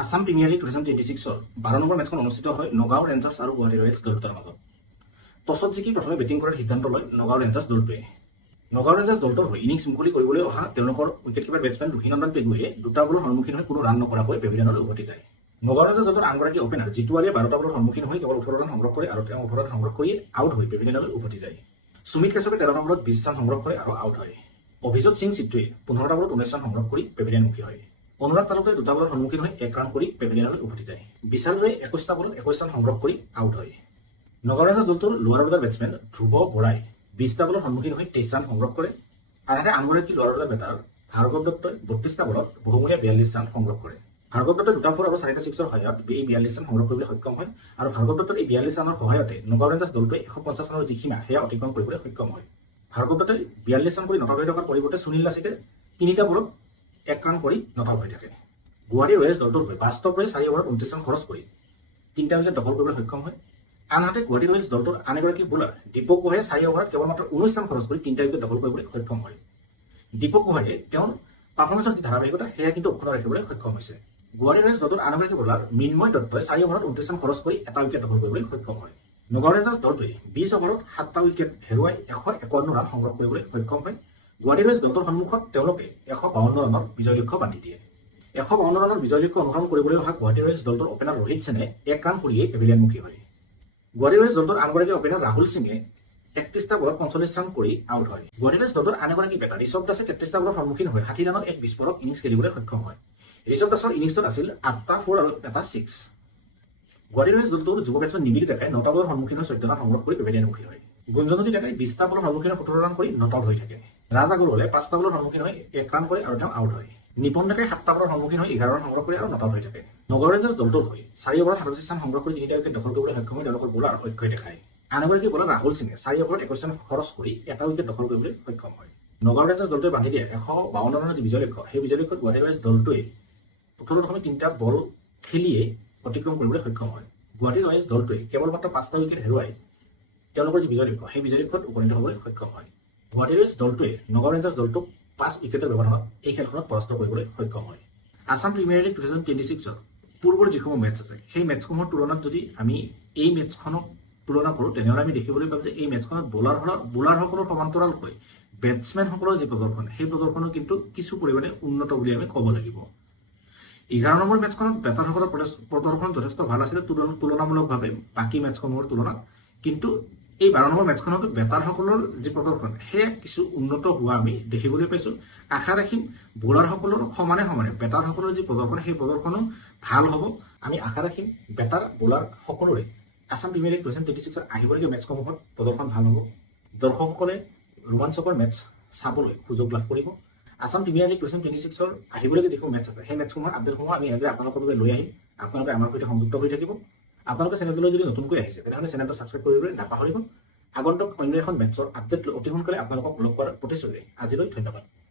Assam premier league 2026 12 number মেচখন অনুষ্ঠিত হয় নগাঁও ৰেঞ্জাৰ্ছ আৰু গুৱাহাটী ৰয়েলছ দল দুটাৰ মাজত। টছত জিকি প্ৰথমে বেটিং কৰাৰ সিদ্ধান্ত লয় নগাঁও ৰেঞ্জাৰ্ছ দলটোৱে। নগাঁও ৰেঞ্জাৰ্ছ দলটোৰ হৈ ইনিংছ মুকলি কৰিবলৈ অহা তেওঁলোকৰ উইকেট কিপাৰ বেটছমেন ৰোহিনন্দন পেগুৱে দুটা বলৰ সন্মুখীন হৈ কোনো ৰান নকৰাকৈ পেভিলিয়নলৈ উভতি যায়। নগাঁও ৰেঞ্জাৰ্ছ দলৰ আনগৰাকী অপেনাৰ জিতু আলিয়ে 12টা বলৰ সন্মুখীন হৈ কেৱল 18 ৰান সংগ্ৰহ কৰে আৰু তেওঁ 18 ৰান সংগ্ৰহ কৰিয়ে আউট হৈ পেভিলিয়নলৈ উভতি যায়। সুমিত কাশ্যপে 13টা বলত 20 ৰান সংগ্ৰহ কৰে আৰু আউট হয়। অভিজিত সিং সিদ্ধুৱে 15টা বলত 19 ৰান সংগ্ৰহ কৰি পেভিলিয়নমুখী হয়। অনুৰাগ তালুকে 2টা বলত সন্মুখীন হৈ 1 ৰান কৰি পেভিলিয়নলৈ উভতি যায়। বিশাল ৰয়ে 21টা বলত 21 ৰান সংগ্ৰহ কৰি আউট হয়। নগাঁও ৰেঞ্জাৰ্ছ দলটোৰ লোৱাৰ অৰ্ডাৰ বেটছমেন ধ্ৰুৱ বৰাই 20টা বলত সন্মুখীন হৈ 23 ৰান সংগ্ৰহ কৰে। আনহাতে আনগৰাকী লোৱাৰ অৰ্ডাৰ বেটাৰ ভাৰ্গৱ দত্তই 32টা বলত বহুমূলীয়া 42 ৰান সংগ্ৰহ কৰে। ভাৰ্গৱ দত্তই 2টা 4 আৰু 4টা 6ৰ সহায়ত এই 42 ৰান সংগ্ৰহ কৰিবলৈ সক্ষম হয় আৰু ভাৰ্গৱ দত্তৰ এই 42 ৰানৰ সহায়তে নগাঁও ৰেঞ্জাৰ্ছ দলটোৱে 150 ৰানৰ যি সীমা সেয়া অতিক্ৰম কৰিবলৈ সক্ষম হয়। ভাৰ্গৱ দত্তই 42 ৰান কৰি নট আউট হৈ থকাৰ পৰিৱৰ্তে সুনীল লাচিতে 3টা বলত 1 ৰান কৰি নট আউট হৈ থাকে। গুৱাহাটী ৰয়েলছ দলটোৰ হৈ বাস্তৱৰে 4 অভাৰত 29 ৰান খৰচ কৰি 3টা উইকেট দখল কৰিবলৈ সক্ষম হয়। আনহাতে গুৱাহাটী ৰয়েলছ দলটোৰ আন এগৰাকী বলাৰ দীপক গোহাঁয়ে 4 অভাৰত কেৱল মাত্ৰ 19 ৰান খৰচ কৰি 3টা উইকেট দখল কৰিবলৈ সক্ষম হয়। দীপক গোহাঁয়ে তেওঁৰ পাৰফৰ্মেন্সৰ যি ধাৰাবাহিকতা সেয়া কিন্তু অক্ষুণ্ণ ৰাখিবলৈ সক্ষম হৈছে। গুৱাহাটী ৰয়েলছ দলটোৰ আন এগৰাকী বলাৰ মৃন্ময় দত্তই 4 অভাৰত 29 ৰান খৰচ কৰি এটা উইকেট দখল কৰিবলৈ সক্ষম হয়। নগাঁও ৰেঞ্জাৰ্ছ দলটোৱে 20 অভাৰত 7টা উইকেট হেৰুৱাই 151 ৰান সংগ্ৰহ কৰিবলৈ সক্ষম হয়। গুৱাহাটী ৰয়েলছ দলটোৰ সন্মুখত তেওঁলোকে 152 ৰানৰ বিজয় লক্ষ্য বান্ধি দিয়ে। 152 ৰানৰ বিজয় লক্ষ্য অনুসৰণ কৰিবলৈ অহা গুৱাহাটী ৰয়েলছ দলটোৰ অপেনাৰ ৰোহিত সেনে 1 ৰান কৰিয়েই পেভিলিয়নমুখী হয়। গুৱাহাটী ৰয়েলছ দলটোৰ আনগৰাকী অপেনাৰ ৰাহুল সিঙে 31টা বলত 45 ৰান কৰি আউট হয়। গুৱাহাটী ৰয়েলছ দলটোৰ আন এগৰাকী বেটাৰ ঋষভ দাসে 33টা বলৰ সন্মুখীন হৈ 60 ৰানত এক বিস্ফোৰক ইনিংছ খেলিবলৈ সক্ষম হয়। ঋষভ দাসৰ ইনিংছটোত আছিল 8টা 4 আৰু এটা 6। গুৱাহাটী ৰয়েলছ দলটোৰ যুৱ বেটছমেন নিবিড় ডেকাই 9টা বলৰ সন্মুখীন হৈ 14 ৰান সংগ্ৰহ কৰি পেভিলিয়নমুখী হয়। গুঞ্জনজ্যোতি ডেকাই 20টা বলৰ সন্মুখীন হৈ 17 ৰান কৰি নট আউট হৈ থাকে। ৰাজ আগৰৱালে 5টা বলৰ সন্মুখীন হৈ 1 ৰান কৰে আৰু তেওঁ আউট হয়। নিপন ডেকাই 7টা বলৰ সন্মুখীন হৈ 11 ৰান সংগ্ৰহ কৰি আৰু নট আউট হৈ থাকে। নগাঁও ৰেঞ্জাৰ্ছ দলটোৰ হৈ 4 অভাৰত 37 ৰান সংগ্ৰহ কৰি 3টা উইকেট দখল কৰিবলৈ সক্ষম হয় তেওঁলোকৰ বলাৰ অক্ষয় দেখাই। আন এগৰাকী বলাৰ ৰাহুল সিঙে 4 অভাৰত 21 ৰান খৰচ কৰি এটা উইকেট দখল কৰিবলৈ সক্ষম হয়। নগাঁও ৰেঞ্জাৰ্ছ দলটোৱে বান্ধি দিয়ে 152 ৰানৰ যি বিজয় লক্ষ্য সেই বিজয় লক্ষ্যত গুৱাহাটী ৰয়েলছ দলটোৱে 18.3টা বল খেলিয়ে অতিক্ৰম কৰিবলৈ সক্ষম হয়। গুৱাহাটী ৰয়েলছ দলটোৱে কেৱল মাত্ৰ 5টা উইকেট হেৰুৱাই তেওঁলোকৰ যি বিজয় লক্ষ্য সেই বিজয় লক্ষ্যত উপনীত হ'বলৈ সক্ষম হয়। গুৱাহাটী ৰয়েলছ দলটোৱে নগাঁও ৰেঞ্জাৰ্ছ দলটোক 5 উইকেটৰ ব্যৱধানত এই খেলখনত পৰাস্ত কৰিবলৈ সক্ষম হয়। আসাম প্ৰিমিয়াৰ লীগ 2026 পূৰ্বৰ যিসমূহ মেটছ আছে সেই মেটছসমূহৰ তুলনাত যদি আমি এই মেটছখনক তুলনা কৰোঁ তেনেহ'লে আমি দেখিবলৈ পাম যে এই মেটছখনত বোলাৰসকলৰ সমান্তৰালকৈ বেটছমেনসকলৰ যি প্ৰদৰ্শন সেই প্ৰদৰ্শনো কিন্তু কিছু পৰিমাণে উন্নত বুলি আমি ক'ব লাগিব। 11 নম্বৰ মেটছখনত বেটাৰসকলৰ প্ৰদৰ্শন যথেষ্ট ভাল আছিল তুলনামূলকভাৱে বাকী মেটছসমূহৰ তুলনাত, কিন্তু এই 12 নম্বৰ মেটছখনত বেটাৰসকলৰ যি প্ৰদৰ্শন সেয়া কিছু উন্নত হোৱা আমি দেখিবলৈ পাইছোঁ। আশা ৰাখিম বোলাৰসকলৰ সমানে সমানে বেটাৰসকলৰ যি প্ৰদৰ্শন সেই প্ৰদৰ্শনো ভাল হ'ব। আমি আশা ৰাখিম বেটাৰ বোলাৰ সকলোৰে আসাম প্ৰিমিয়াৰ লীগ 2026 আহিবলগীয়া মেটছসমূহত প্ৰদৰ্শন ভাল হ'ব। দৰ্শকসকলে ৰোমাঞ্চকৰ মেটছ চাবলৈ সুযোগ লাভ কৰিব। আসাম প্ৰিমিয়াৰ লীগ 2026 আহিবলগীয়া যিসমূহ মেটছ আছে সেই মেটছসমূহৰ আপডেটসমূহ আমি এনেদৰে আপোনালোকৰ বাবে লৈ আহিম। আপোনালোকে আমাৰ সৈতে সংযুক্ত হৈ থাকিব। আপোনালোকে চেনেলটোলৈ যদি নতুনকৈ আহিছে তেনেহ'লে চেনেলটো ছাবস্ক্ৰাইব কৰিবলৈ নাপাহৰিব। আগন্তুক অন্য এখন মেটছৰ আপডেট অতি সোনকালে আপোনালোকক লগ কৰাৰ প্ৰতিশ্ৰুতি আজিলৈ ধন্যবাদ।